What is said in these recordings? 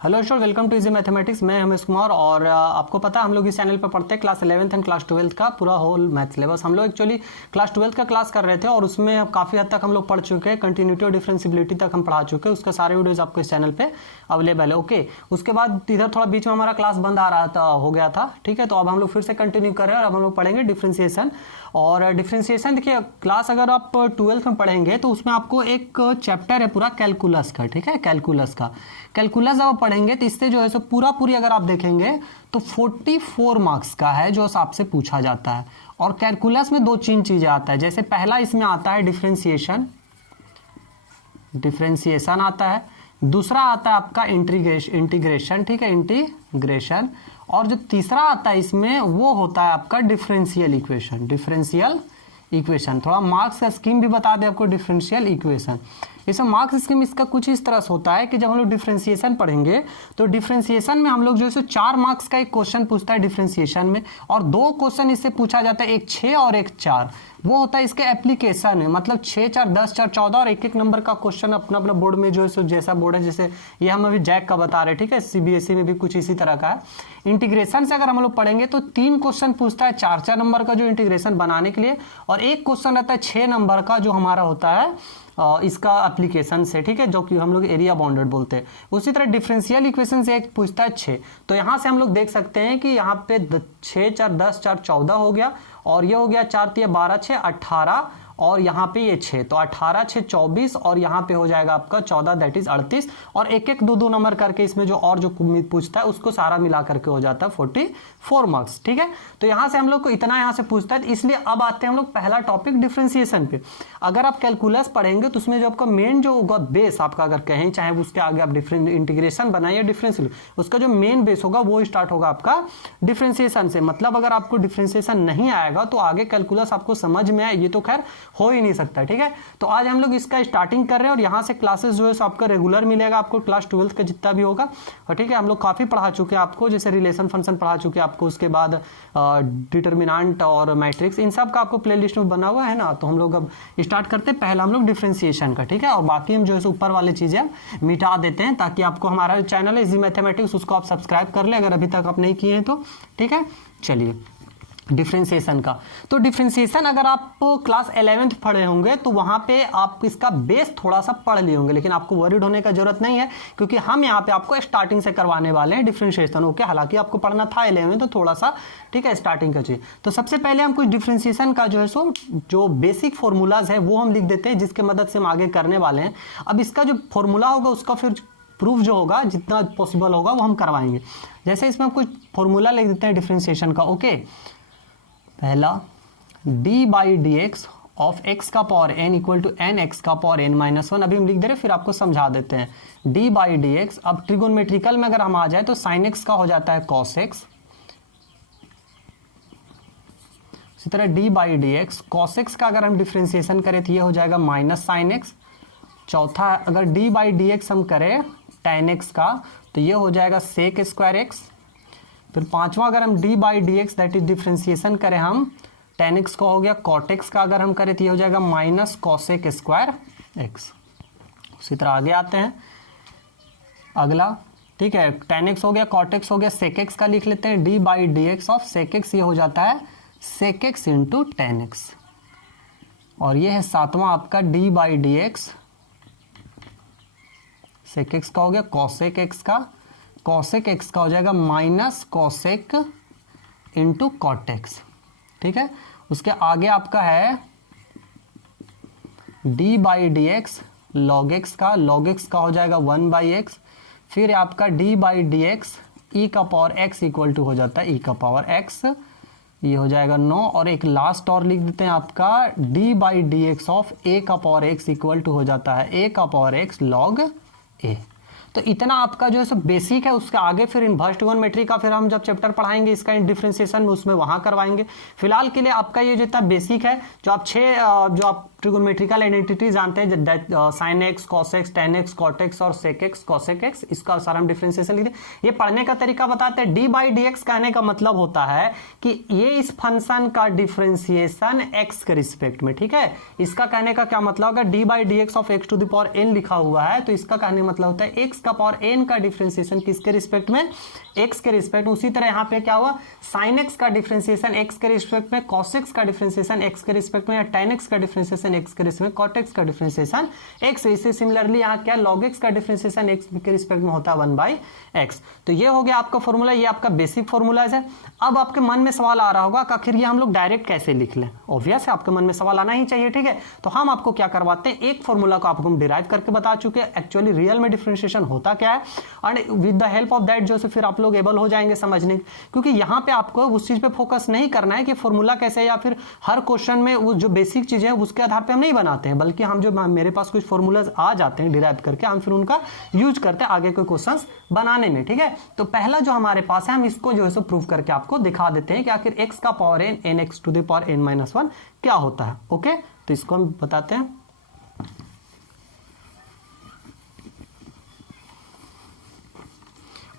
Hello student, welcome to easy mathematics. मैं रमेश कुमार और आपको पता है हम लोग इस चैनल पर पढ़ते हैं class 11th and class 12th का पूरा होल मैथ सिलेबस। हम लोग एक्चुअली क्लास 12th का क्लास कर रहे थे और उसमें अब काफ़ी हद तक हम लोग पढ़ चुके हैं। कंटिन्यूटी और डिफरेंशियबिलिटी तक हम पढ़ा चुके हैं। उसके सारे वीडियोज आपको इस चैनल पे अवेलेबल है। ओके, उसके बाद इधर थोड़ा बीच में हमारा क्लास बंद आ रहा था, हो गया था, ठीक है। तो अब हम लोग फिर से कंटिन्यू कर रहे हैं और अब हम लोग पढ़ेंगे डिफ्रेंसिएशन। और डिफ्रेंसिएशन देखिए, क्लास अगर आप 12th में पढ़ेंगे तो उसमें आपको एक चैप्टर है पूरा कैलकुलस का, ठीक है। कैलकुलस जब आप पढ़ेंगे तो इससे जो है सो पूरी अगर आप देखेंगे तो 44 मार्क्स का है जो आपसे पूछा जाता है। और कैलकुलस में दो तीन चीजें आता है। जैसे पहला इसमें आता है डिफरेंशिएशन आता है। दूसरा आता है आपका इंटीग्रेशन, ठीक है, इंटीग्रेशन। और जो तीसरा आता है इसमें वो होता है आपका डिफरेंशियल इक्वेशन। थोड़ा मार्क्स का स्कीम भी बता दे आपको। डिफरेंशियल इक्वेशन इसमें मार्क्स स्कीम इसका कुछ इस तरह से होता है कि जब हम लोग डिफरेंशिएशन पढ़ेंगे तो डिफरेंशिएशन में हम लोग जो है 4 मार्क्स का एक क्वेश्चन पूछता है डिफरेंशिएशन में, और 2 क्वेश्चन इससे पूछा जाता है, एक 6 और एक 4। वो होता है इसके एप्लीकेशन में, मतलब 6, 4, 10, 4, 14 और एक नंबर का क्वेश्चन अपना अपना बोर्ड में जो है सो जैसा बोर्ड है, जैसे ये हम अभी जैक का बता रहे हैं, ठीक है। सीबीएसई में भी कुछ इसी तरह का है। इंटीग्रेशन से अगर हम लोग पढ़ेंगे तो 3 क्वेश्चन पूछता है 4-4 नंबर का जो इंटीग्रेशन बनाने के लिए, और एक क्वेश्चन रहता है 6 नंबर का जो हमारा होता है इसका एप्लीकेशन से, ठीक है, जो कि हम लोग एरिया बाउंडेड बोलते हैं। उसी तरह डिफरेंशियल इक्वेशन से एक पूछता है 6। तो यहाँ से हम लोग देख सकते हैं कि यहाँ पे 6, 4, 10, 4, 14 हो गया, और ये हो गया 4, 3, 12, 6, 18, और यहाँ पे ये 6, तो 18, 6, 24, और यहाँ पे हो जाएगा आपका 14, दैट इज 38। और एक 2 नंबर करके इसमें जो पूछता है उसको सारा मिला करके हो जाता है 44 मार्क्स, ठीक है। तो यहाँ से हम लोग को इतना यहाँ से पूछता है, इसलिए अब आते हैं हम लोग पहला टॉपिक डिफरेंशिएशन पे। अगर आप कैलकुलस पढ़ेंगे तो उसमें जो आपका मेन जो होगा बेस आपका, अगर कहें चाहे उसके आगे आप इंटीग्रेशन बनाइए डिफरेंशियल, उसका जो मेन बेस होगा वो स्टार्ट होगा आपका डिफरेंशिएशन से। मतलब अगर आपको डिफरेंशिएशन नहीं आएगा तो आगे कैलकुलस आपको समझ में आए ये तो खैर हो ही नहीं सकता, ठीक है। तो आज हम लोग इसका स्टार्टिंग कर रहे हैं और यहाँ से क्लासेस जो है सो आपका रेगुलर मिलेगा आपको, क्लास 12th का जितना भी होगा, और ठीक है। हम लोग काफी पढ़ा चुके हैं आपको, जैसे रिलेशन फंक्शन पढ़ा चुके हैं आपको, उसके बाद डिटर्मिनेंट और मैट्रिक्स, इन सब का आपको प्लेलिस्ट में बना हुआ है ना। तो हम लोग अब स्टार्ट करते हैं पहला हम लोग डिफरेंशिएशन का, ठीक है। और बाकी हम जो है ऊपर वाले चीजें मिटा देते हैं ताकि आपको हमारा चैनल है इजी मैथमेटिक्स, उसको आप सब्सक्राइब कर ले अगर अभी तक आप नहीं किए हैं तो, ठीक है। चलिए डिफरेंशिएशन का, तो डिफरेंशिएशन अगर आप क्लास 11th पढ़े होंगे तो वहां पे आप इसका बेस थोड़ा सा पढ़ लिए होंगे, लेकिन आपको वरीड होने का जरूरत नहीं है क्योंकि हम यहाँ पे आपको स्टार्टिंग से करवाने वाले हैं डिफरेंशिएशन। ओके, हालांकि आपको पढ़ना था 11th तो थोड़ा सा, ठीक है, स्टार्टिंग का चाहिए। तो सबसे पहले हम कुछ डिफरेंशिएशन का जो है सो जो बेसिक फॉर्मूलाज है वो हम लिख देते हैं, जिसके मदद से हम आगे करने वाले हैं। अब इसका जो फॉर्मूला होगा उसका फिर प्रूफ जो होगा जितना पॉसिबल होगा वो हम करवाएंगे। जैसे इसमें हम कुछ फॉर्मूला लिख देते हैं डिफरेंशिएशन का। ओके, पहला d/dx ऑफ x का power n equal to n x का पावर n माइनस 1। अभी हम लिख दे रहे, फिर आपको समझा देते हैं। d/dx, अब ट्रिगोनोमेट्रिकल में अगर हम आ जाए तो sin x का हो जाता है cos x। इसी तरह d/dx cos x का अगर हम डिफरेंशिएशन करें तो ये हो जाएगा माइनस sin x। चौथा, अगर d/dx हम करें tan x का तो ये हो जाएगा sec स्क्वायर x। फिर पांचवा, अगर हम d/dx दैट इज डिफरेंशिएशन करें हम tan x का हो गया, cot x का अगर हम करें तो ये हो जाएगा माइनस cosec स्क्वायर x। उसी तरह आगे आते हैं अगला, ठीक है, tan x हो गया, cot x हो गया, sec x का लिख लेते हैं d/dx ऑफ sec x, ये हो जाता है sec x into tan x। और ये है सातवां आपका d/dx sec x का हो गया, cosec x का, cosec x का हो जाएगा minus cosec into cot x, ठीक है। उसके आगे आपका है d/dx log x का, log x का हो जाएगा 1/x। फिर आपका d/dx e का पावर x इक्वल टू हो जाता है e का पावर x, ये हो जाएगा 9। और एक लास्ट और लिख देते हैं आपका d/dx ऑफ a का पावर x इक्वल टू हो जाता है a का पावर x log a। तो इतना आपका जो है सो बेसिक है। उसके आगे फिर इनवर्स ट्रिगोनोमेट्री का फिर हम जब चैप्टर पढ़ाएंगे इसका डिफरेंशिएशन में, उसमें वहां करवाएंगे। फिलहाल के लिए आपका ये जितना बेसिक है, जो आप ट्रिगोनोमेट्रिकल आइडेंटिटी जानते हैं, sine x, cos x, tan x, cot x और सेक एक्स, कॉसेक एक्स, इसका सारा हम डिफरेंशिएशन लिखते हैं। ये पढ़ने का तरीका बताते हैं। डी बाई डी एक्स कहने का मतलब होता है कि ये इस फंक्शन का डिफरेंशिएशन एक्स के रिस्पेक्ट में, ठीक है। इसका कहने का क्या मतलब होगा, d by d x of x to the power n लिखा हुआ है, तो इसका कहने का मतलब होता है एक्स का पावर एन का डिफरेंशिएशन किसके रिस्पेक्ट में, एक्स के रिस्पेक्ट। उसी तरह यहाँ पे क्या हुआ, साइन एक्स का डिफरेंशिएशन एक्स के रिस्पेक्ट में, कॉस एक्स का डिफरेंशिएशन एक्स के रिस्पेक्ट में, या टेन एक्स का डिफरेंशिएशन एक्स के रिस्पेक्ट में, कॉट एक्स का डिफरेंशिएशन एक्स। इसे सिमिलरली यहाँ क्या लॉग एक्स का डिफरेंशिएशन एक्स के रिस्पेक्ट में होता है 1/x। तो ये हो गया आपका फॉर्मूला, ये आपका बेसिक फॉर्मूलाज है। अब आपके मन में सवाल आ रहा होगा कि आखिर ये हम लोग डायरेक्ट कैसे लिख लें। ऑब्वियस है आपके मन में सवाल आना ही चाहिए, ठीक है। तो हम आपको क्या करवाते हैं, एक फॉर्मूला को आपको हम डिराइव करके बता चुके हैं एक्चुअली रियल में डिफरेंशिएशन होता क्या है, and with the help of that जो से फिर आप लोग एबल हो जाएंगे समझने। क्योंकि यहाँ पे आपको उस चीज पे फोकस नहीं करना है कि फॉर्मूला कैसे, या फिर हर क्वेश्चन में वो जो बेसिक चीजें हैं उसके आधार पे हम नहीं बनाते हैं, बल्कि हम जो मेरे पास कुछ फॉर्मूलाज आ जाते हैं डिराइव करके, हम फिर उनका यूज करते हैं आगे कोई क्वेश्चंस बनाने में, ठीक है। तो पहला जो हमारे पास है, हम इसको जो है सो प्रूव करके आपको दिखा देते हैं कि आखिर x का power n, n x to the power n-1 क्या होता है। ओके, तो इसको हम बताते हैं।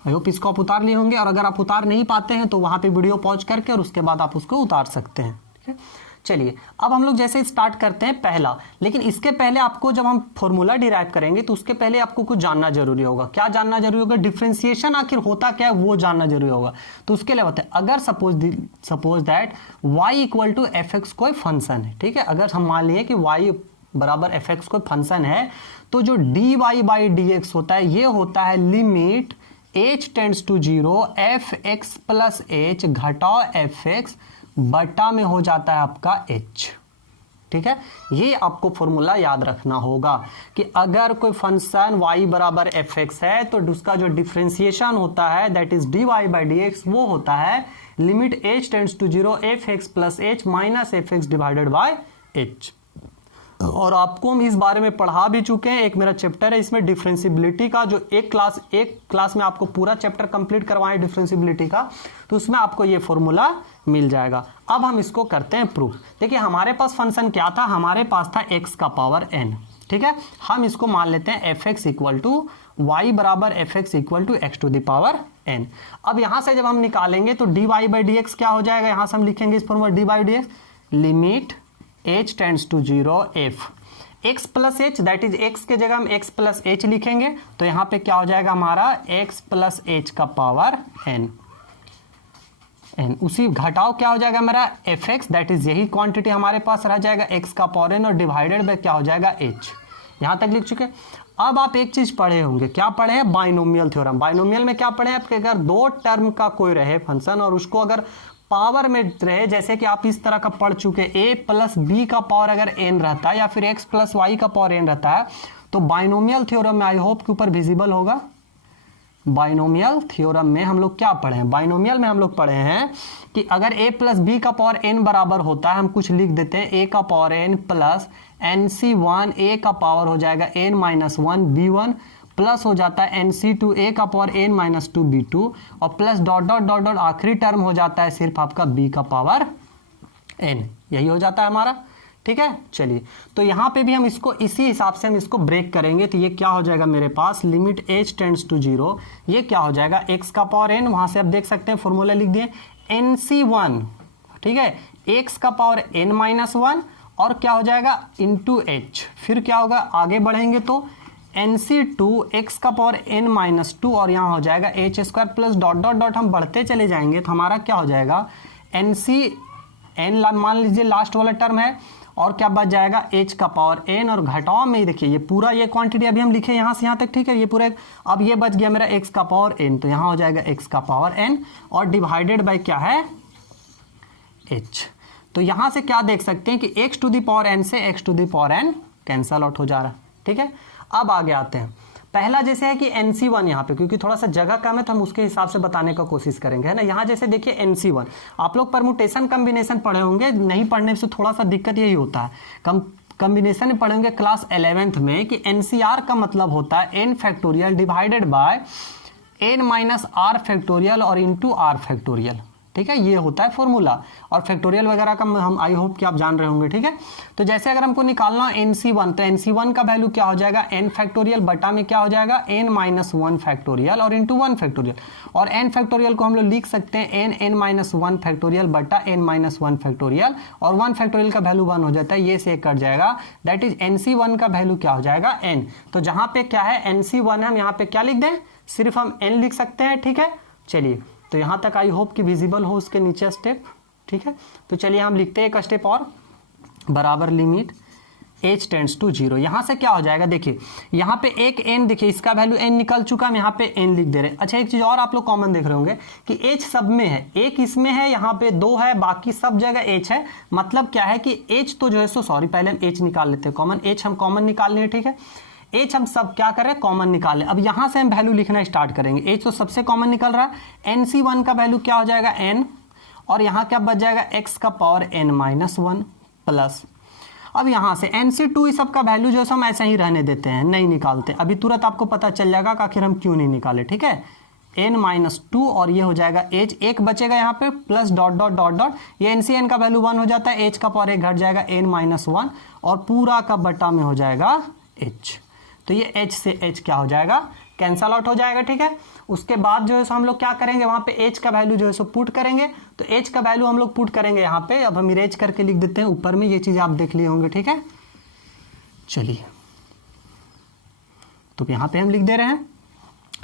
आई होप इसको आप उतार लिए होंगे, और अगर आप उतार नहीं पाते हैं तो वहां पे वीडियो पॉज करके और उसके बाद आप उसको उतार सकते हैं, ठीक है। चलिए अब हम लोग जैसे स्टार्ट करते हैं पहला, लेकिन इसके पहले आपको जब हम फॉर्मूला डिराइव करेंगे तो उसके पहले आपको कुछ जानना जरूरी होगा। क्या जानना जरूरी होगा, डिफरेंशिएशन आखिर होता क्या है वो जानना जरूरी होगा। तो उसके लिए बताए, अगर suppose that y equal to f x कोई फंक्शन है, ठीक है। अगर हम मान लिए कि y बराबर एफ एक्स कोई फंक्शन है, तो जो d y by d x होता है ये होता है limit h tends to 0 f x plus h घटाओ एफ एक्स बटा में हो जाता है आपका h, ठीक है। ये आपको फॉर्मूला याद रखना होगा कि अगर कोई फंक्शन y बराबर एफ एक्स है तो उसका जो डिफरेंशिएशन होता है that is d y by d x, वो होता है limit h tends to 0 f x plus h minus f x divided by h। और आपको हम इस बारे में पढ़ा भी चुके हैं, एक मेरा चैप्टर है इसमें डिफरेंशिएबिलिटी का, जो एक क्लास में आपको पूरा चैप्टर कंप्लीट करवाएं डिफरेंशिएबिलिटी का, तो उसमें आपको ये फॉर्मूला मिल जाएगा। अब हम इसको करते हैं प्रूफ। देखिए हमारे पास फंक्शन क्या था, हमारे पास था x का पावर n, ठीक है। हम इसको मान लेते हैं f x equal to y बराबर f x equal to x to the power n। अब यहां से जब हम निकालेंगे तो d y by d x क्या हो जाएगा, यहां से हम लिखेंगे इस formula d by d x limit h tends to 0 f x plus h, that is x के जगह हम x प्लस एच लिखेंगे, तो यहां पे क्या हो जाएगा हमारा x प्लस एच का पावर n। उसी घटाओ क्या हो जाएगा मेरा एफ एक्स, दैट इज यही क्वांटिटी हमारे पास रह जाएगा x का पावर n, और डिवाइडेड बाय क्या हो जाएगा h। यहां तक लिख चुके। अब आप एक चीज पढ़े होंगे, क्या पढ़े हैं, बाइनोमियल थ्योरम। बाइनोमियल में क्या पढ़े हैं आपके, अगर दो टर्म का कोई रहे फंक्शन और उसको अगर पावर में रहे, जैसे कि आप इस तरह का पढ़ चुके a प्लस बी का पावर अगर n रहता है या फिर x प्लस वाई का पावर n रहता है, तो बाइनोमियल थ्योरम में आई होप के ऊपर विजिबल होगा। बाइनोमियल थ्योरम में हम लोग क्या पढ़े हैं, बाइनोमियल में हम लोग पढ़े हैं कि अगर a प्लस बी का पावर n बराबर होता है, हम कुछ लिख देते हैं a का power n plus nc1 a का पावर हो जाएगा n माइनस 1 b1 प्लस हो जाता है nc2 a का पावर n माइनस 2 b2 और plus dot dot dot dot आखिरी टर्म हो जाता है सिर्फ आपका b का पावर n। यही हो जाता है हमारा, ठीक है। चलिए तो यहाँ पे भी हम इसको इसी हिसाब से हम इसको ब्रेक करेंगे, तो ये क्या हो जाएगा मेरे पास लिमिट h टेंड्स टू 0, ये क्या हो जाएगा x का पावर n, वहां से आप देख सकते हैं फॉर्मूला लिख दिए nc1, ठीक है, x का पावर n माइनस 1 और क्या हो जाएगा इंटू h। फिर क्या होगा, आगे बढ़ेंगे तो nc2 x का पावर n माइनस 2 और यहाँ हो जाएगा h square plus dot dot dot, हम बढ़ते चले जाएंगे तो हमारा क्या हो जाएगा n मान लीजिए लास्ट वाला टर्म है, और क्या बच जाएगा h का पावर n, और घटाओ में ही देखिए ये पूरा ये क्वांटिटी अभी हम लिखे यहाँ से यहाँ तक, ठीक है, ये पूरा। अब ये बच गया मेरा x का पावर n, तो यहाँ हो जाएगा x का पावर n और डिवाइडेड बाय क्या है h। तो यहाँ से क्या देख सकते हैं कि x to the power n से x to the power n cancel out हो जा रहा है, ठीक है। अब आगे आते हैं, पहला जैसे है कि nc1 यहाँ पे क्योंकि थोड़ा सा जगह कम है तो हम उसके हिसाब से बताने का कोशिश करेंगे, है ना। यहाँ जैसे देखिए nc1, आप लोग परमुटेशन कॉम्बिनेशन पढ़े होंगे, नहीं पढ़ने से थोड़ा सा दिक्कत यही होता है, कॉम्बिनेशन में पढ़ेंगे क्लास 11th में कि NCR का मतलब होता है n factorial divided by n minus r factorial और इंटू r फैक्टोरियल, ठीक है, ये होता है फॉर्मूला। और फैक्टोरियल वगैरह का हम आई होप कि आप जान रहे होंगे, ठीक है। तो जैसे अगर हमको निकालना NC1, तो NC1 का वैल्यू क्या हो जाएगा, n फैक्टोरियल बटा में क्या हो जाएगा, n-1 फैक्टोरियल और इंटू 1 फैक्टोरियल। और n फैक्टोरियल को हम लोग लिख सकते हैं n-1 फैक्टोरियल बटा n-1 फैक्टोरियल, और 1 फैक्टोरियल का वैल्यू 1 हो जाता है, ये से कट जाएगा। दैट इज NC1 का वैल्यू क्या हो जाएगा, n। तो जहां पे क्या है NC1 है, हम यहाँ पे क्या लिख दें, सिर्फ हम n लिख सकते हैं, ठीक है। चलिए, तो यहां तक आई होप कि विजिबल हो उसके नीचे स्टेप, ठीक है। तो चलिए हम लिखते हैं एक स्टेप और, बराबर लिमिट h टेंड्स टू 0। यहां से क्या हो जाएगा, देखिए यहां पे एक n, देखिए इसका वैल्यू n निकल चुका, हम यहां पे n लिख दे रहे हैं। अच्छा, एक चीज और आप लोग कॉमन देख रहे होंगे कि h सब में है, एक इसमें है, यहाँ पे 2 है, बाकी सब जगह h है। मतलब क्या है कि h तो जो है सॉरी, पहले हम h निकाल लेते हैं कॉमन, h हम कॉमन निकाल लें, ठीक है। h हम सब क्या करें, कॉमन निकाल लें। अब यहां से हम वैल्यू लिखना स्टार्ट करेंगे। h तो सबसे कॉमन निकल रहा है, NC1 का वैल्यू क्या हो जाएगा, n, और यहां क्या बच जाएगा, x का पावर n-1 प्लस। अब यहां से NC2 इस सब का वैल्यू जो है हम ऐसे ही रहने देते हैं, नहीं निकालते। अभी तुरंत आपको पता चल जाएगा कि आखिर हम क्यों नहीं निकाले, ठीक है। n-2 और ये हो जाएगा h, एक बचेगा यहाँ पे plus dot dot dot dot, ये NCn का वैल्यू 1 हो जाता है, h का पावर 1 घट जाएगा n-1 और पूरा का बटा में हो जाएगा h। तो ये h से h क्या हो जाएगा, कैंसल आउट हो जाएगा, ठीक है। उसके बाद जो है सो हम लोग क्या करेंगे, वहां पे h का वैल्यू जो है सो पुट करेंगे। तो h का वैल्यू हम लोग पुट करेंगे यहाँ पे। अब हम इरेज करके लिख देते हैं ऊपर में, ये चीज आप देख लिए होंगे, ठीक है। चलिए, तो यहाँ पे हम लिख दे रहे हैं।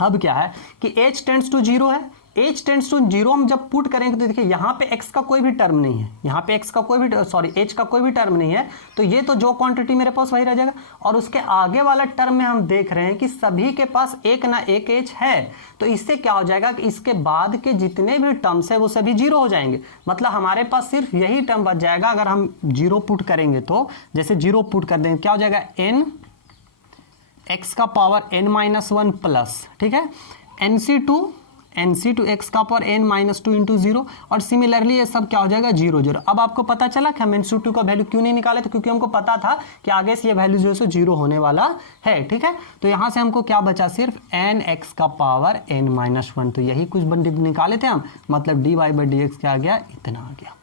अब क्या है कि h टेंड्स टू 0 है, h टेंड्स टू 0 हम जब पुट करेंगे तो देखिए यहाँ पे x का कोई भी टर्म नहीं है, यहाँ पे x का कोई भी सॉरी h का कोई भी टर्म नहीं है, तो ये तो जो क्वांटिटी मेरे पास वही रह जाएगा। और उसके आगे वाला टर्म में हम देख रहे हैं कि सभी के पास एक ना एक h है, तो इससे क्या हो जाएगा कि इसके बाद के जितने भी टर्म्स है वो सभी 0 हो जाएंगे। मतलब हमारे पास सिर्फ यही टर्म बच जाएगा अगर हम 0 पुट करेंगे। तो जैसे 0 पुट कर देंगे, क्या हो जाएगा, n x का पावर n-1 प्लस, ठीक है, NC2 x का पावर n-2 इंटू 0, और सिमिलरली ये सब क्या हो जाएगा 0 0। अब आपको पता चला कि हम NC2 का वैल्यू क्यों नहीं निकाले, तो क्योंकि हमको पता था कि आगे से ये वैल्यू जो है सो 0 होने वाला है, ठीक है। तो यहां से हमको क्या बचा, सिर्फ nx का पावर n-1, तो यही कुछ निकाले थे हम, मतलब dy/dx क्या आ गया, इतना आ गया।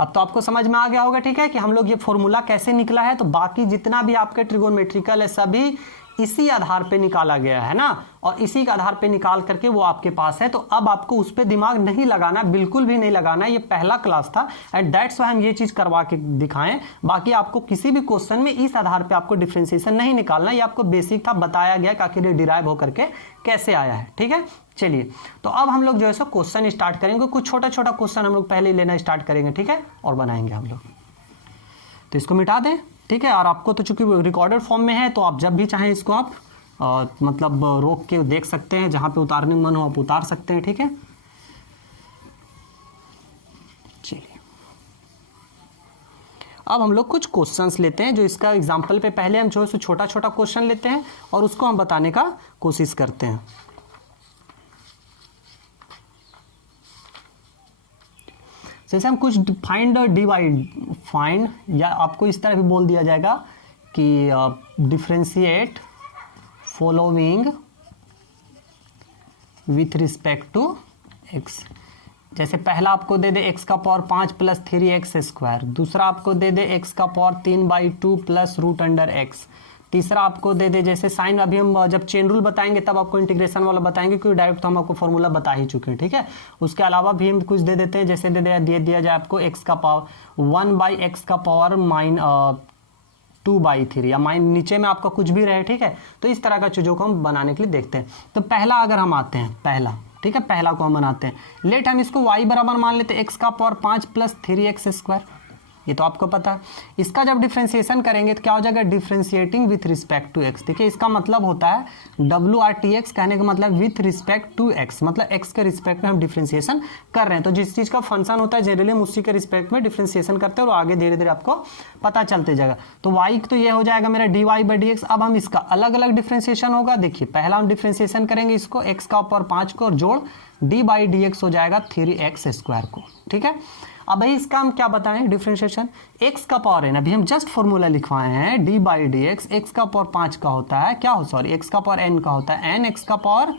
अब तो आपको समझ में आ गया होगा, ठीक है, कि हम लोग ये फॉर्मूला कैसे निकला है। तो बाकी जितना भी आपके ट्रिगोनोमेट्रिकल है सभी इसी आधार पे निकाला गया है ना, और इसी के आधार पे निकाल करके वो आपके पास है। तो अब आपको उस पे दिमाग नहीं लगाना, बिल्कुल भी नहीं लगाना। ये पहला क्लास था एंड दैट्स व्हाई हम ये चीज करवा के दिखाएं। बाकी आपको किसी भी क्वेश्चन में इस आधार पे आपको डिफरेंशिएशन नहीं निकालना, ये आपको बेसिक था, बताया गया कि आखिर डिराइव होकर के कैसे आया है, ठीक है। चलिए, तो अब हम लोग जो है सो क्वेश्चन स्टार्ट करेंगे। कुछ छोटा छोटा क्वेश्चन हम लोग पहले लेना स्टार्ट करेंगे, ठीक है, और बनाएंगे हम लोग। तो इसको मिटा दें, ठीक है। और आपको तो चूंकि रिकॉर्डेड फॉर्म में है, तो आप जब भी चाहें इसको आप मतलब रोक के देख सकते हैं, जहां पे उतारने मन हो आप उतार सकते हैं, ठीक है। चलिए, अब हम लोग कुछ क्वेश्चंस लेते हैं जो इसका एग्जांपल पे पहले हम जो है छोटा छोटा क्वेश्चन लेते हैं और उसको हम बताने का कोशिश करते हैं। जैसे हम कुछ फाइंड या आपको इस तरह भी बोल दिया जाएगा कि differentiate following with respect to x। जैसे पहला आपको दे दे x का पावर 5 प्लस 3x², दूसरा आपको दे दे x का पावर 3/2 प्लस √x, तीसरा आपको दे दे जैसे साइन, अभी हम जब चेन रूल बताएंगे तब आपको इंटीग्रेशन वाला बताएंगे, क्योंकि डायरेक्ट तो हम आपको फॉर्मूला बता ही चुके हैं, ठीक है। उसके अलावा भी हम कुछ दे देते हैं, जैसे दे दिया जाए आपको x का पावर 1/x का पावर -2/3 या नीचे में आपका कुछ भी रहे, ठीक है। तो इस तरह का चीज़ों को हम बनाने के लिए देखते हैं। तो पहला अगर हम आते हैं, पहला, ठीक है, पहला को हम बनाते हैं। लेट हम इसको y बराबर मान लेते हैं x का पावर 5 प्लस 3x², ये तो आपको पता है। इसका जब डिफरेंशिएशन करेंगे तो क्या हो जाएगा, differentiating with respect to x। देखिए इसका मतलब होता है WRTX, कहने का मतलब विथ रिस्पेक्ट टू x, मतलब x के रिस्पेक्ट में हम डिफरेंशिएशन कर रहे हैं। तो जिस चीज का फंक्शन होता है जनरली हम उसी के रिस्पेक्ट में डिफरेंशिएशन करते हैं और आगे धीरे धीरे आपको पता चलते जाएगा। तो y तो ये हो जाएगा मेरा dy/dx। अब हम इसका अलग अलग डिफरेंशिएशन होगा। देखिए पहला हम डिफरेंशिएशन करेंगे इसको x का पावर 5 को और जोड़ d/dx हो जाएगा 3x² को, ठीक है। अब भाई इसका हम क्या बताएं डिफरेंशिएशन, x का पावर n, अभी हम जस्ट फॉर्मूला लिखवाए हैं d/dx, x का पावर 5 का होता है क्या हो, सॉरी x का पावर n का होता है n x का पावर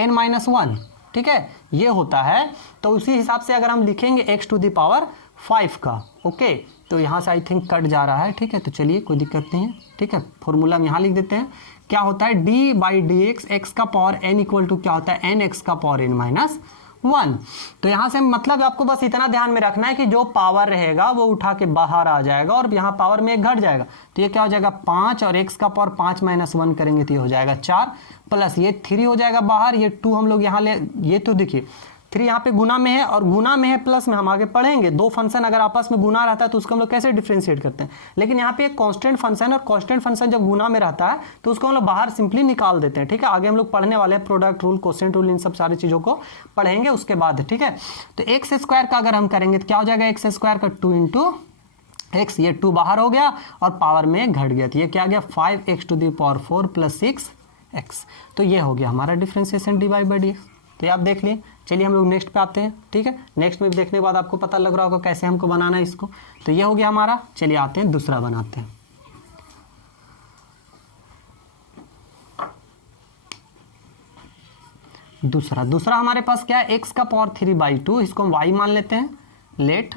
n-1, ठीक है, ये होता है। तो उसी हिसाब से अगर हम लिखेंगे x टू द पावर 5 का, ओके, तो यहाँ से आई थिंक कट जा रहा है, ठीक है, तो चलिए कोई दिक्कत नहीं है, ठीक है, फॉर्मूला हम यहाँ लिख देते हैं। क्या होता है d by d x, x का पावर n इक्वल टू क्या होता है एन एक्स का पावर n माइनस 1। तो यहाँ से मतलब आपको बस इतना ध्यान में रखना है कि जो पावर रहेगा वो उठा के बाहर आ जाएगा और यहाँ पावर में एक घट जाएगा, तो ये क्या हो जाएगा 5 और x का पावर 5 माइनस 1 करेंगे तो ये हो जाएगा 4 प्लस ये 3 हो जाएगा बाहर, ये 2 हम लोग यहाँ ले, ये तो देखिए 3 यहाँ पे गुना में है और गुना में है प्लस में, हम आगे पढ़ेंगे दो फंक्शन अगर आपस में गुना रहता है तो उसको हम लोग कैसे डिफरेंशिएट करते हैं, लेकिन यहाँ पे एक कांस्टेंट फंक्शन और कांस्टेंट फंक्शन जब गुना में रहता है तो उसको हम लोग बाहर सिंपली निकाल देते हैं, ठीक है। आगे हम लोग पढ़ने वाले हैं प्रोडक्ट रूल, कोसेंट रूल, इन सब सारी चीजों को पढ़ेंगे उसके बाद, ठीक है। तो एक्स स्क्वायर का अगर हम करेंगे तो क्या हो जाएगा एक्स स्क्वायर का 2 इंटू एक्स, ये 2 बाहर हो गया और पावर में घट गया, तो ये क्या आ गया 5x to the power 4 plus 6x, तो ये हो गया हमारा differentiation dy by d x. तो आप देख लिए। चलिए हम लोग नेक्स्ट पे आते हैं, ठीक है। नेक्स्ट में देखने के बाद आपको पता लग रहा होगा कैसे हमको बनाना है इसको। तो ये हो गया हमारा। चलिए आते हैं दूसरा बनाते हैं। दूसरा हमारे पास क्या है, x का पावर 3/2, इसको हम y मान लेते हैं। लेट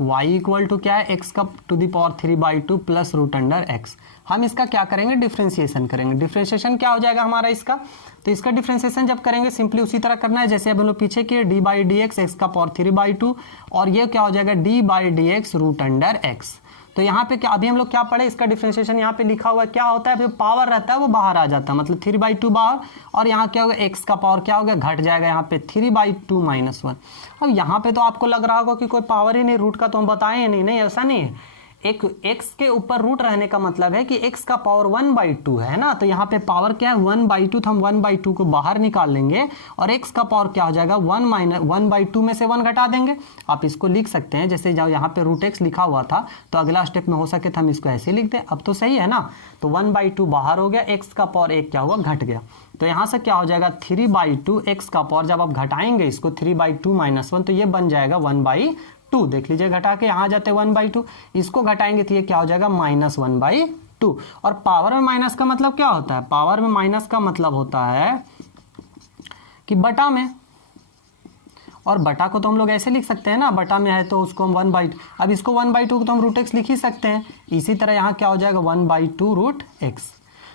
y इक्वल टू क्या है, x का to the power 3/2 plus root under x। हम इसका क्या करेंगे, डिफरेंशिएशन करेंगे। डिफरेंशिएशन क्या हो जाएगा हमारा इसका, तो इसका डिफरेंशिएशन जब करेंगे सिंपली उसी तरह करना है जैसे अब हम लोग पीछे किए, d by d x, x का पावर 3/2 और ये क्या हो जाएगा d by d x root under x. तो यहाँ पे क्या अभी हम लोग क्या पढ़े, इसका डिफरेंशिएशन यहाँ पे लिखा हुआ है, क्या होता है जो पावर रहता है वो बाहर आ जाता है, मतलब 3/2 बाहर, और यहाँ क्या होगा एक्स का पावर क्या होगा घट जाएगा, यहाँ पे 3/2 माइनस 1। अब यहाँ पे तो आपको लग रहा होगा कि कोई पावर ही नहीं, रूट का तो हम बताए नहीं, ऐसा नहीं है। एक x के ऊपर रूट रहने का मतलब है कि x का पावर 1/2 है ना, तो यहाँ पे पावर क्या है 1/2, तो हम 1/2 को बाहर निकाल लेंगे और x का पावर क्या हो जाएगा 1/2 में से 1 घटा देंगे। आप इसको लिख सकते हैं जैसे जब यहाँ पे रूट x लिखा हुआ था तो अगला स्टेप में हो सके तो हम इसको ऐसे लिख दें। अब तो सही है ना, तो 1/2 बाहर हो गया, x का पावर 1 क्या हुआ घट गया, तो यहाँ से क्या हो जाएगा 3/2 x का पावर, जब आप घटाएंगे इसको 3/2 माइनस 1 तो ये बन जाएगा 1/2। देख लीजिए घटा के यहाँ जाते 1/2, इसको घटाएंगे तो ये क्या हो जाएगा -1/2। और पावर में माइनस का मतलब क्या होता है, पावर में माइनस का मतलब होता है कि बटा में, और बटा को तो हम लोग ऐसे लिख सकते हैं ना, बटा में है तो उसको हम 1/2, अब इसको 1/2 को तो हम रूट एक्स लिख ही सकते हैं। इसी तरह यहाँ क्या हो जाएगा 1/2 रूट एक्स।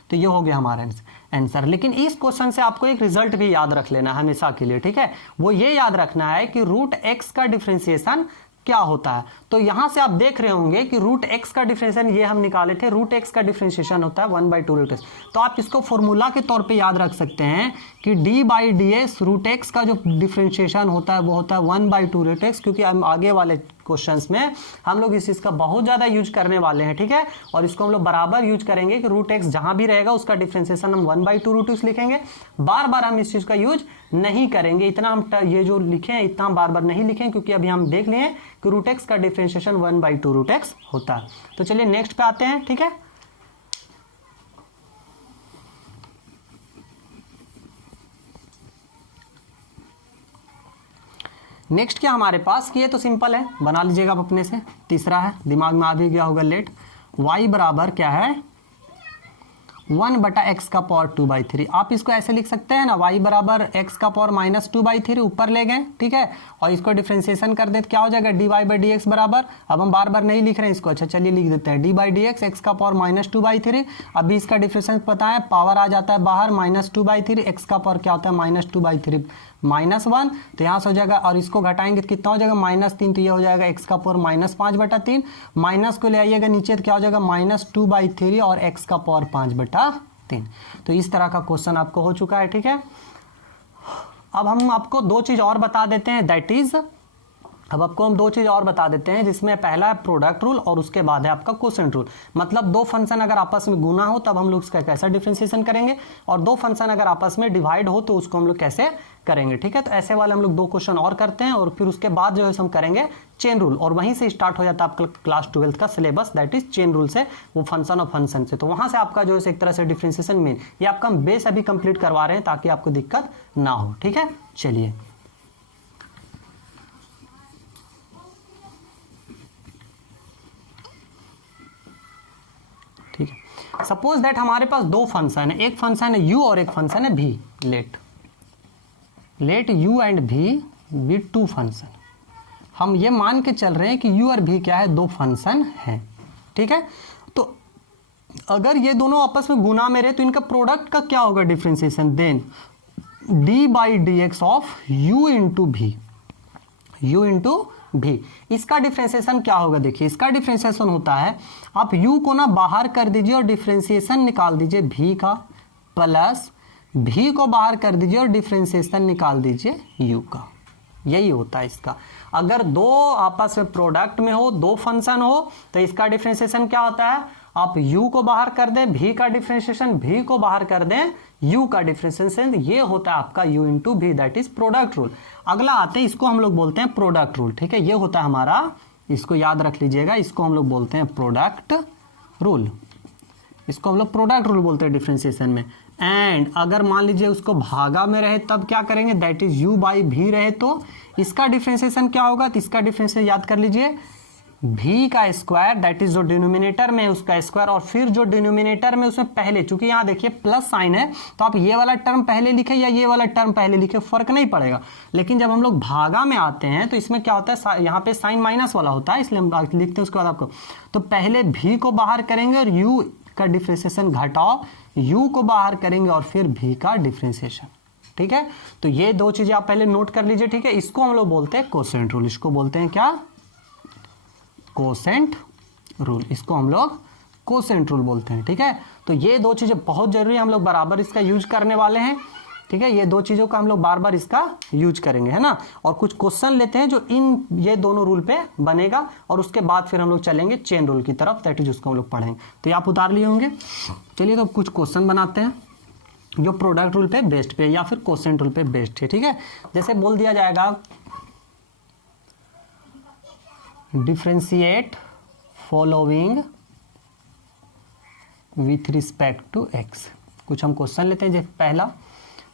तो ये हो गया हमारा आंसर। लेकिन इस क्वेश्चन से आपको एक रिजल्ट भी याद रख लेना है हमेशा के लिए, ठीक है। वो ये याद रखना है कि रूट एक्स का डिफरेंशिएशन क्या होता है। तो यहां से आप देख रहे होंगे कि रूट एक्स का डिफरेंशिएशन ये हम निकाले थे, रूट एक्स का डिफरेंशिएशन होता है 1/2 रूट एक्स। तो आप इसको फॉर्मूला के तौर पे याद रख सकते हैं कि d by d x root x का जो डिफरेंशिएशन होता है वो होता है 1/2 रूट एक्स, क्योंकि हम आगे वाले क्वेश्चंस में हम लोग इस चीज का बहुत ज्यादा यूज करने वाले हैं, ठीक है। और इसको हम लोग बराबर यूज करेंगे कि रूट एक्स जहां भी रहेगा उसका डिफरेंशिएशन हम 1/2 रूट एक्स लिखेंगे। बार बार हम इस चीज का यूज नहीं करेंगे, इतना हम ये जो लिखे हैं इतना बार बार नहीं लिखें, क्योंकि अभी हम देख लिए कि रूट एक्स का डिफरेंशिएशन 1/2 रूट एक्स होता है। तो चलिए नेक्स्ट पे आते हैं, ठीक है। नेक्स्ट क्या हमारे पास, कि ये तो सिंपल है, बना लीजिएगा आप अपने से। तीसरा है, दिमाग में आ भी गया होगा, लेट y बराबर क्या है 1/x का पावर 2/3। आप इसको ऐसे लिख सकते हैं ना, y बराबर x का पावर -2/3 ऊपर ले गए, ठीक है, और इसको डिफरेंशिएशन कर दे तो क्या हो जाएगा dy बाई डी एक्स बराबर, अब हम बार बार नहीं लिख रहे हैं इसको, अच्छा चलिए लिख देते हैं D by d x, x का पावर -2/3। अभी इसका डिफरेंशिएशन पता है, पावर आ जाता है बाहर -2/3, एक्स का पावर क्या होता है -2/3 -1, तो यहाँ से हो जाएगा, और इसको घटाएंगे तो कितना हो जाएगा -3, तो ये हो जाएगा x का पावर -5/3, माइनस को ले आइएगा नीचे तो क्या हो जाएगा -2/3 और x का पावर 5/3। तो इस तरह का क्वेश्चन आपको हो चुका है, ठीक है। अब हम आपको दो चीज और बता देते हैं, दैट इज, अब आपको हम दो चीज और बता देते हैं, जिसमें पहला है प्रोडक्ट रूल और उसके बाद है आपका क्वोशिएंट रूल। मतलब दो फंक्शन अगर आपस में गुना हो तब हम लोग इसका कैसा डिफरेंशिएशन करेंगे, और दो फंक्शन अगर आपस में डिवाइड हो तो उसको हम लोग कैसे करेंगे, ठीक है। तो ऐसे वाले हम लोग दो क्वेश्चन और करते हैं और फिर उसके बाद जो है हम करेंगे चेन रूल, और वहीं से स्टार्ट हो जाता है आपका क्लास 12 का syllabus, that is chain rule से, वो फंक्शन और फंक्शन से। तो वहां से आपका जो है एक तरह से डिफरेंशिएशन में ये आपका बेस अभी कंप्लीट करवा रहे हैं ताकि आपको दिक्कत ना हो, ठीक है। चलिए ठीक है। सपोज दैट हमारे पास दो फंक्शन है, एक फंक्शन है u और एक फंक्शन है v। Let let u and v be two function. हम ये मान के चल रहे हैं कि u और v क्या है, दो फंक्शन हैं, ठीक है। तो अगर ये दोनों आपस में गुना में रहे तो इनका प्रोडक्ट का क्या होगा differentiation, then d by d x of u into v, u into v, इसका डिफरेंशिएशन क्या होगा, देखिए इसका डिफरेंशिएशन होता है, आप u को ना बाहर कर दीजिए और डिफरेंशिएशन निकाल दीजिए v का, प्लस v को बाहर कर दीजिए और डिफरेंशिएशन निकाल दीजिए u का, यही होता है इसका। अगर दो आपस में प्रोडक्ट में हो, दो फंक्शन हो, तो इसका डिफरेंशिएशन क्या होता है, आप u को बाहर कर दें, v का डिफरेंशिएशन, v को बाहर कर दें, u का डिफरेंशिएशन, ये होता है आपका u इंटू भी, दैट इज प्रोडक्ट रूल। अगला आते हैं, इसको हम लोग बोलते हैं प्रोडक्ट रूल, ठीक है, ये होता है हमारा, इसको याद रख लीजिएगा, इसको हम लोग बोलते हैं प्रोडक्ट रूल, इसको हम लोग प्रोडक्ट रूल बोलते हैं डिफरेंशिएशन में। एंड अगर मान लीजिए उसको भागा में रहे तब क्या करेंगे, दैट इज u बाई भी रहे तो इसका डिफरेंशिएशन क्या होगा, तो इसका डिफरेंशिएशन याद कर लीजिए, v का स्क्वायर, दैट इज जो डिनोमिनेटर में उसका स्क्वायर, और फिर जो डिनोमिनेटर में उसमें पहले, चूंकि यहाँ देखिए प्लस साइन है तो आप ये वाला टर्म पहले लिखे या ये वाला टर्म पहले लिखे, फर्क नहीं पड़ेगा। लेकिन जब हम लोग भागा में आते हैं तो इसमें क्या होता है, यहाँ पे साइन माइनस वाला होता है, इसलिए हम लिखते हैं उसके बाद आपको, तो पहले v को बाहर करेंगे और u का डिफरेंशिएशन घटाओ, u को बाहर करेंगे और फिर v का डिफरेंशिएशन, ठीक है। तो ये दो चीजें आप पहले नोट कर लीजिए, ठीक है। इसको हम लोग बोलते हैं कोसेंट रूल, इसको बोलते हैं क्या, कोसेंट रूल, इसको हम लोग कोसेंट रूल बोलते हैं, ठीक है। तो ये दो चीजें बहुत जरूरी है, हम लोग बराबर इसका यूज करने वाले हैं, ठीक है। ये दो चीजों का हम लोग बार बार इसका यूज करेंगे, है ना। और कुछ क्वेश्चन लेते हैं जो इन ये दोनों रूल पे बनेगा, और उसके बाद फिर हम लोग चलेंगे चेन रूल की तरफ, दैट इज उसको हम लोग पढ़ेंगे। तो ये आप उतार लिए होंगे। चलिए तो कुछ क्वेश्चन बनाते हैं जो प्रोडक्ट रूल पे बेस्ड पे या फिर कोसेंट रूल पे बेस्ड है, ठीक है। जैसे बोल दिया जाएगा differentiate following with respect to x। कुछ हम क्वेश्चन लेते हैं, जैसे पहला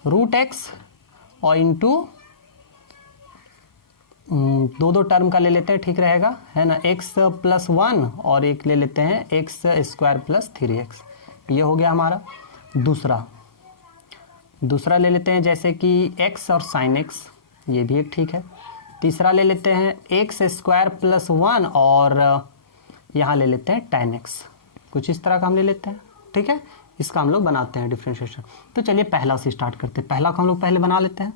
रूट x और इंटू दो टर्म का ले लेते हैं, ठीक रहेगा, है ना, x प्लस 1 और एक ले लेते हैं x स्क्वायर प्लस 3x, ये हो गया हमारा। दूसरा ले लेते हैं जैसे कि x और साइन x, ये भी एक ठीक है। तीसरा ले लेते हैं एक्स स्क्वायर प्लस 1 और यहाँ ले लेते हैं tan x, कुछ इस तरह का हम ले लेते हैं, ठीक है। इसका हम लोग बनाते हैं डिफरेंशिएशन। तो चलिए पहला से स्टार्ट करते हैं, पहला को हम लोग पहले बना लेते हैं।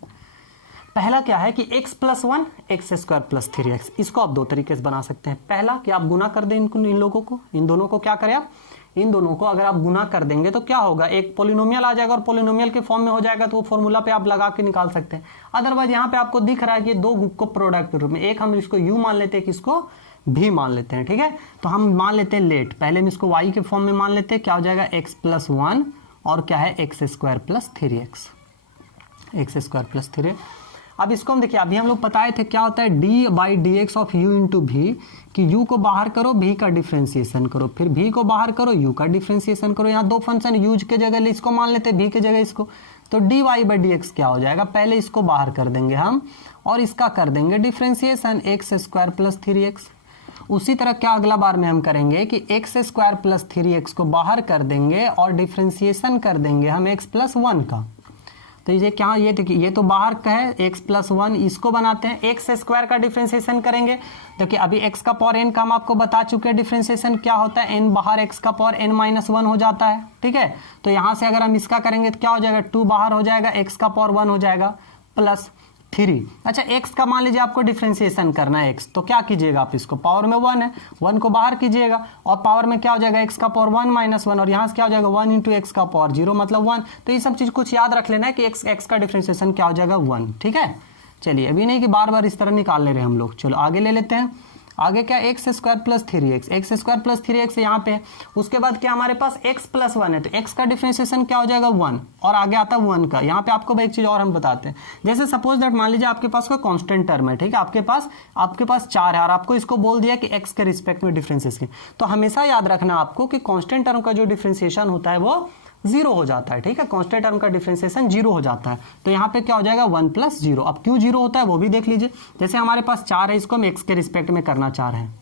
पहला क्या है कि x plus 1 x square plus 3x, इसको आप दो तरीके से बना सकते हैं। पहला कि आप गुना कर दें इन लोगों को, इन दोनों को क्या करें आप, इन दोनों को अगर आप गुना कर देंगे तो क्या होगा, एक पोलिनोमियल आ जाएगा और पोलिनोमियल के फॉर्म में हो जाएगा, तो वो फॉर्मूला पे आप लगा के निकाल सकते हैं। अदरवाइज यहाँ पे आपको दिख रहा है कि दो को प्रोडक्ट के रूप में, एक हम इसको u मान लेते हैं, किसको भी मान लेते हैं, ठीक है। तो हम मान लेते हैं लेट, पहले हम इसको y के फॉर्म में मान लेते हैं, क्या हो जाएगा x प्लस 1 और क्या है x square plus 3x, x square plus 3। अब इसको हम देखिए, अभी हम लोग बताए थे क्या होता है d by d x of u into भी, कि u को बाहर करो, v का डिफरेंशिएशन करो, फिर v को बाहर करो, u का डिफरेंशिएशन करो। यहाँ दो फंक्शन यूज के जगह इसको मान लेते हैं, v के जगह इसको, तो dy बाई डी एक्स क्या हो जाएगा, पहले इसको बाहर कर देंगे हम और इसका कर देंगे differentiation x square plus 3x। उसी तरह क्या अगला बार में हम करेंगे कि एक्स स्क्वायर प्लस 3x को बाहर कर देंगे और डिफरेंशिएशन कर देंगे हम x प्लस 1 का। तो ये क्या, ये देखिए ये तो बाहर का है x प्लस 1, इसको बनाते हैं, एक्स स्क्वायर का डिफरेंशिएशन करेंगे। देखिए अभी x का पावर n का हम आपको बता चुके हैं डिफरेंशिएशन क्या होता है, n बाहर x का पावर n माइनस 1 हो जाता है, ठीक है। तो यहाँ से अगर हम इसका करेंगे तो क्या हो जाएगा, 2 बाहर हो जाएगा, x का पावर 1 हो जाएगा प्लस 3। अच्छा x का मान लीजिए आपको डिफरेंशिएशन करना है x, तो क्या कीजिएगा आप, इसको पावर में 1 है, 1 को बाहर कीजिएगा और पावर में क्या हो जाएगा x का पावर 1 माइनस 1, और यहाँ से क्या हो जाएगा 1 इंटू एक्स का पावर 0 मतलब 1। तो ये सब चीज कुछ याद रख लेना है कि x का डिफरेंशिएशन क्या हो जाएगा 1, ठीक है। चलिए अभी नहीं कि बार बार इस तरह निकाल ले रहे हैं हम लोग। चलो आगे ले लेते हैं, आगे क्या x square plus 3x, x square plus 3x यहाँ पे, उसके बाद क्या हमारे पास x प्लस 1 है, तो x का डिफरेंशिएशन क्या हो जाएगा 1 और आगे आता है 1 का। यहाँ पे आपको एक चीज और हम बताते हैं, जैसे सपोज दैट मान लीजिए आपके पास कोई कांस्टेंट टर्म है, ठीक है, आपके पास 4 है और आपको इसको बोल दिया कि x के रिस्पेक्ट में डिफरेंशिएशन, तो हमेशा याद रखना आपको कि कांस्टेंट टर्म का जो डिफरेंशिएशन होता है वो 0 हो जाता है, ठीक है, कांस्टेंट टर्म का डिफरेंशिएशन 0 हो जाता है। तो यहाँ पे क्या हो जाएगा 1 प्लस 0। अब क्यों 0 होता है वो भी देख लीजिए, जैसे हमारे पास 4 है, इसको हम x के रिस्पेक्ट में करना चाह रहे हैं,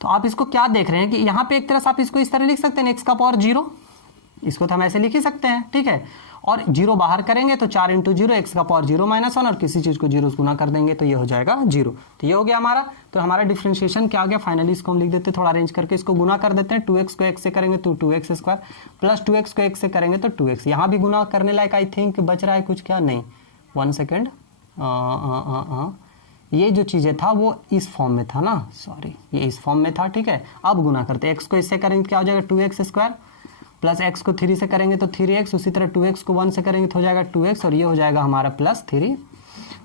तो आप इसको क्या देख रहे हैं कि यहाँ पे एक तरह से आप इसको इस तरह लिख सकते हैं x का पावर 0, इसको तो हम ऐसे लिख ही सकते हैं, ठीक है। और 0 बाहर करेंगे तो 4 इंटू 0 एक्स का पावर 0 माइनस 1 और किसी चीज़ को 0 से गुना कर देंगे तो ये हो जाएगा 0। तो ये हो गया हमारा। तो हमारा डिफ्रेंशिएशन क्या आ गया, फाइनली इसको हम लिख देते हैं, थोड़ा अरेंज करके इसको गुना कर देते हैं। 2x को x से करेंगे तो 2x स्क्वायर प्लस 2x को x से करेंगे तो 2x। यहाँ भी गुना करने लायक आई थिंक बच रहा है कुछ, क्या नहीं, 1 सेकेंड, ये जो चीज़ें था वो इस फॉर्म में था ना, सॉरी ये इस फॉर्म में था, ठीक है। अब गुना करते, x को इससे करेंगे क्या हो जाएगा 2x स्क्वायर प्लस x को 3 से करेंगे तो 3x, उसी तरह 2x को 1 से करेंगे तो हो जाएगा 2x और ये हो जाएगा हमारा प्लस 3।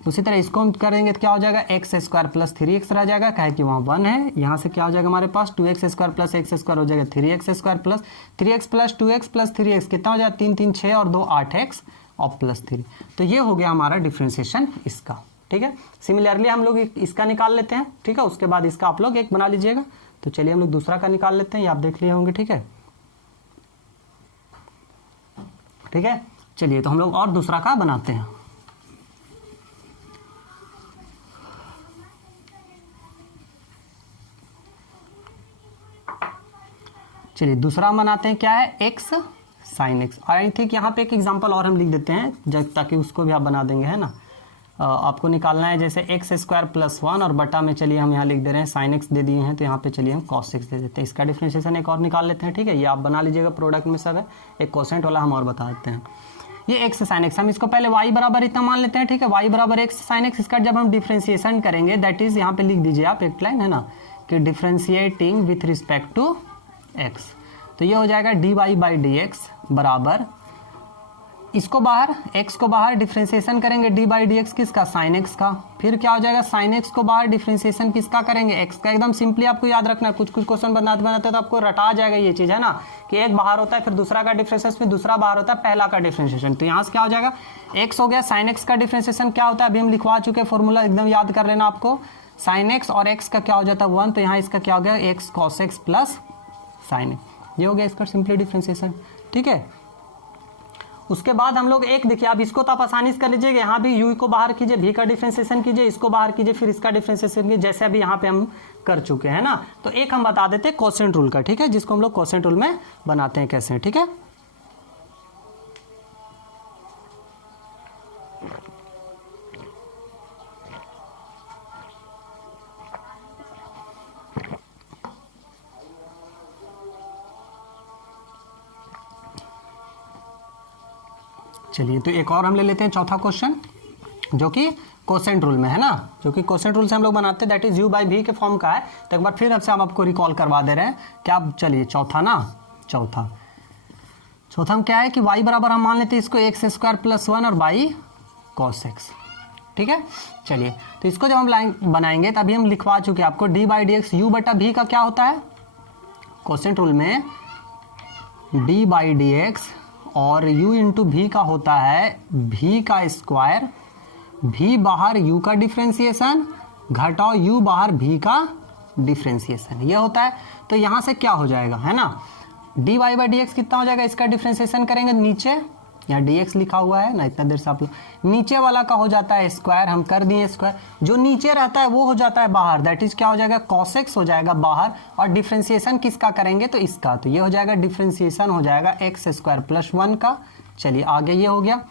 उसी तरह इसको हम करेंगे तो क्या हो जाएगा x स्क्वायर प्लस 3x रह जाएगा, कहे कि वहाँ 1 है। यहाँ से क्या हो जाएगा हमारे पास 2x square plus x square हो जाएगा 3x square plus 3x plus 2x plus 3x कितना हो जाएगा 3 3 6 और 2 8x और प्लस 3। तो ये हो गया हमारा डिफ्रेंशिएशन इसका, ठीक है। सिमिलरली हम लोग इसका निकाल लेते हैं, ठीक है, उसके बाद इसका आप लोग एक बना लीजिएगा। तो चलिए हम लोग दूसरा का निकाल लेते हैं, ये आप देख लिए होंगे, ठीक है, ठीक है। चलिए तो हम लोग और दूसरा का बनाते हैं। चलिए दूसरा हम बनाते हैं, क्या है, x साइन x। और आई थिंक यहाँ पे एक एग्जांपल और हम लिख देते हैं ताकि उसको भी आप बना देंगे, है ना। आपको निकालना है जैसे एक्स स्क्वायर प्लस 1 और बटा में चलिए हम यहाँ लिख दे रहे हैं साइन एक्स दे दिए हैं, तो यहाँ पे चलिए हम कॉस एक्स दे देते हैं। इसका डिफ्रेंशिएशन एक और निकाल लेते हैं, ठीक है, ये आप बना लीजिएगा, प्रोडक्ट में सब है। एक कोसेंट वाला हम और बता देते हैं, ये एक्स साइन एक्स, हम इसको पहले y बराबर इतना मान लेते हैं, ठीक है, y बराबर एक्स साइन एक्स। इसका जब हम डिफ्रेंशिएशन करेंगे दैट इज यहाँ पे लिख दीजिए आप एक लाइन, है ना, कि differentiating with respect to x, तो ये हो जाएगा dy बाई डी एक्स बराबर, इसको बाहर x को बाहर डिफ्रेंशिएशन करेंगे d बाई डी एक्स किसका, साइन x का। फिर क्या हो जाएगा साइन x को बाहर डिफ्रेंशिएशन किसका करेंगे, x का। एकदम सिंपली आपको याद रखना है, कुछ कुछ क्वेश्चन बनाते बनाते तो आपको रटा जाएगा ये चीज़, है ना, कि एक बाहर होता है फिर दूसरा का डिफ्रेंशिएशन फिर दूसरा बाहर होता है पहला का डिफ्रेंशिएशन। तो यहाँ से क्या हो जाएगा x हो गया, साइन x का डिफ्रेंशिएशन क्या होता है अभी हम लिखवा चुके, फॉर्मूला एकदम याद कर लेना आपको, साइन x और x का क्या हो जाता है 1, तो यहाँ इसका क्या हो गया x cos x plus sign x, ये हो गया इसका सिंपली डिफ्रेंशिएशन, ठीक है। उसके बाद हम लोग एक देखिए, आप इसको तो आप आसानी से कर लीजिएगा, यहाँ भी u को बाहर कीजिए, v का डिफ्रेंशिएशन कीजिए, इसको बाहर कीजिए, फिर इसका डिफ्रेंशिएशन कीजिए, जैसे अभी यहाँ पे हम कर चुके हैं ना। तो एक हम बता देते हैं कोसेंट रूल का, ठीक है, जिसको हम लोग कोसेंट रूल में बनाते हैं कैसे, ठीक है। चलिए तो एक और हम ले लेते हैं चौथा क्वेश्चन, जो कि कोसेंट रूल में है ना, जो कि कोसेंट रूल से हम लोग बनाते हैं, that is u by v के फॉर्म का है। तो एक बार फिर हम आपको रिकॉल करवा दे रहे हैं क्या, चलिए चौथा ना, चौथा हम क्या है कि y बराबर हम मान लेते हैं इसको एक्स स्क्वायर प्लस 1 और बाई कॉस एक्स, ठीक है। चलिए तो इसको जब हम लाइन बनाएंगे तभी हम लिखवा चुके आपको d by d x, you बटा v का क्या होता है कोसेंट रूल में d बाई डी एक्स, और u इंटू v का होता है v का स्क्वायर, v बाहर u का डिफ्रेंशिएशन घटाओ u बाहर v का डिफ्रेंशिएशन, ये होता है। तो यहाँ से क्या हो जाएगा, है ना, dy बाई डी एक्स कितना हो जाएगा, इसका डिफ्रेंशिएशन करेंगे नीचे, यहाँ dx लिखा हुआ है ना, इतना देर से आप लोग, नीचे वाला का हो जाता है स्क्वायर, हम कर दिए स्क्वायर, जो नीचे रहता है वो हो जाता है बाहर, दैट इज क्या हो जाएगा cos x हो जाएगा बाहर, और डिफ्रेंशिएशन किसका करेंगे तो इसका, तो ये हो जाएगा डिफ्रेंशिएशन हो जाएगा एक्स स्क्वायर प्लस 1 का। चलिए आगे ये हो गया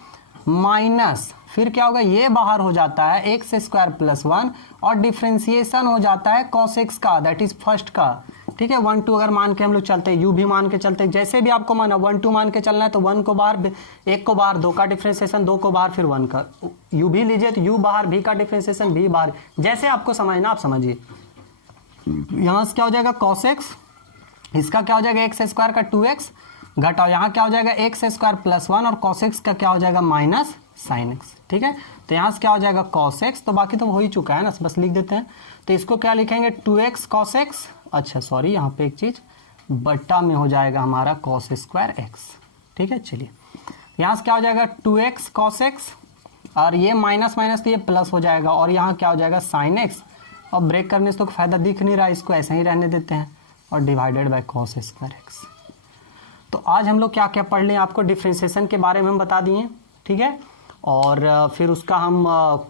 माइनस, फिर क्या होगा ये बाहर हो जाता है एक्स स्क्वायर प्लस 1 और डिफ्रेंशिएशन हो जाता है cos x का, दैट इज फर्स्ट का, ठीक है। 1 2 अगर मान के हम लोग चलते हैं, u भी मान के चलते हैं, जैसे भी आपको माना 1 2 मान के चलना है तो 1 को बाहर, 1 को बाहर, 2 का डिफ्रेंशिएशन 2 को बाहर, फिर 1 का, u भी लीजिए तो u बाहर, v का डिफ्रेंशिएशन v बाहर, जैसे आपको समझना आप समझिए। यहाँ से क्या हो जाएगा cos x, इसका क्या हो जाएगा एक्स स्क्वायर का 2x घटाओ, यहाँ क्या हो जाएगा एक्स स्क्वायर प्लस 1 और cos x का क्या हो जाएगा माइनस साइन x, ठीक है। तो यहाँ से क्या हो जाएगा cos x, तो बाकी तो हो ही चुका है ना, बस लिख देते हैं। तो इसको क्या लिखेंगे 2x cos x, अच्छा सॉरी यहाँ पे एक चीज बट्टा में हो जाएगा हमारा cos स्क्वायर x, ठीक है। चलिए यहाँ से क्या हो जाएगा 2x cos x, और ये माइनस माइनस तो ये प्लस हो जाएगा, और यहाँ क्या हो जाएगा साइन x, और ब्रेक करने से तो फायदा दिख नहीं रहा, इसको ऐसे ही रहने देते हैं, और divided by cos square x। तो आज हम लोग क्या क्या पढ़ लें, आपको डिफ्रेंशिएशन के बारे में हम बता दिए, ठीक है। और फिर उसका हम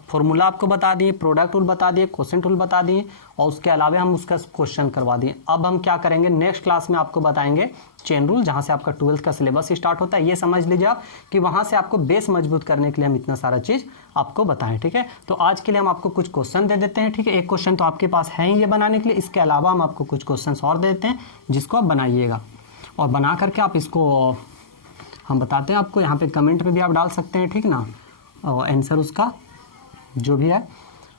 फॉर्मूला आपको बता दिए, प्रोडक्ट टूल बता दिए, क्वेश्चन टूल बता दिए और उसके अलावा हम उसका क्वेश्चन करवा दिए। अब हम क्या करेंगे, नेक्स्ट क्लास में आपको बताएंगे चेन रूल, जहाँ से आपका 12th का सिलेबस स्टार्ट होता है। ये समझ लीजिए आप कि वहाँ से आपको बेस मजबूत करने के लिए हम इतना सारा चीज़ आपको बताएं, ठीक है। तो आज के लिए हम आपको कुछ क्वेश्चन दे देते हैं, ठीक है। एक क्वेश्चन तो आपके पास है ही ये बनाने के लिए, इसके अलावा हम आपको कुछ क्वेश्चन और दे देते हैं जिसको आप बनाइएगा और बना करके आप इसको हम बताते हैं आपको, यहाँ पे कमेंट में भी आप डाल सकते हैं, ठीक ना, और आंसर उसका जो भी है,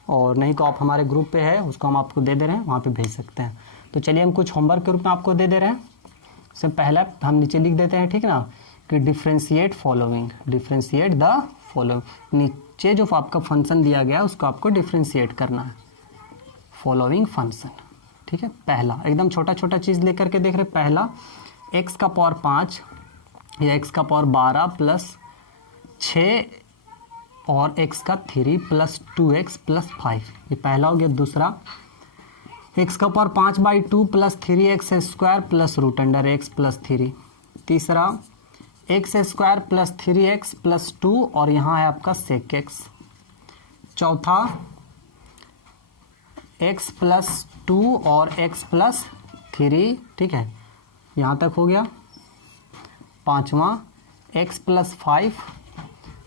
और नहीं तो आप हमारे ग्रुप पे है उसको हम आपको दे दे रहे हैं, वहाँ पे भेज सकते हैं। तो चलिए हम कुछ होमवर्क के रूप में आपको दे दे रहे हैं। सबसे पहला हम नीचे लिख देते हैं, ठीक ना, कि differentiate following, differentiate the following. नीचे जो आपका फंक्शन दिया गया है उसको आपको डिफ्रेंशिएट करना है, फॉलोइंग फंक्शन, ठीक है। पहला एकदम छोटा छोटा चीज़ लेकर के देख रहे, पहला x का पावर 5 या x का पावर 12 प्लस 6 और x का 3 प्लस 2x प्लस 5, ये पहला हो गया। दूसरा x का power 5/2 plus 3x square plus root under x plus 3। तीसरा x square plus 3x plus 2 और यहाँ है आपका sec x। चौथा x प्लस 2 और x प्लस 3, ठीक है, यहाँ तक हो गया। पांचवा x प्लस 5,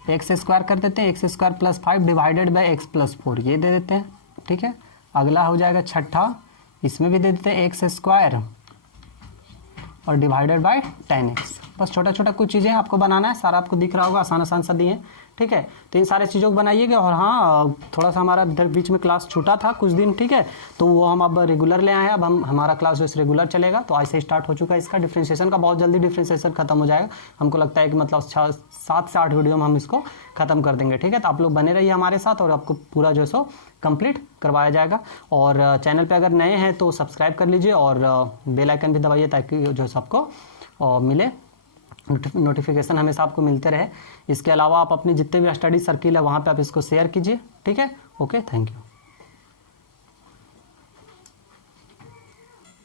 एक्स स्क्वायर कर देते हैं, x square plus 5 divided by x plus 4, ये दे देते हैं, ठीक है। अगला हो जाएगा छठा, इसमें भी दे देते हैं एक्स स्क्वायर और डिवाइडेड बाय 10x। बस छोटा छोटा कुछ चीज़ें आपको बनाना है, सारा आपको दिख रहा होगा, आसान आसान सा दिए, ठीक है। तो इन सारे चीज़ों को बनाइएगा। और हाँ, थोड़ा सा हमारा बीच में क्लास छूटा था कुछ दिन, ठीक है, तो वो हम अब रेगुलर ले आए हैं। अब हमारा क्लास जो है रेगुलर चलेगा, तो आज से स्टार्ट हो चुका है इसका डिफ्रेंशिएशन का। बहुत जल्दी डिफ्रेंशिएशन खत्म हो जाएगा, हमको लगता है कि मतलब 7 से 8 वीडियो में हम इसको खत्म कर देंगे, ठीक है। तो आप लोग बने रहिए हमारे साथ और आपको पूरा जो है सो कंप्लीट करवाया जाएगा। और चैनल पे अगर नए हैं तो सब्सक्राइब कर लीजिए और बेल आइकन भी दबाइए ताकि जो है सबको मिले, नोटिफिकेशन हमेशा आपको मिलते रहे। इसके अलावा आप अपनी जितने भी स्टडी सर्किल है वहाँ पे आप इसको शेयर कीजिए, ठीक है। Okay, thank you.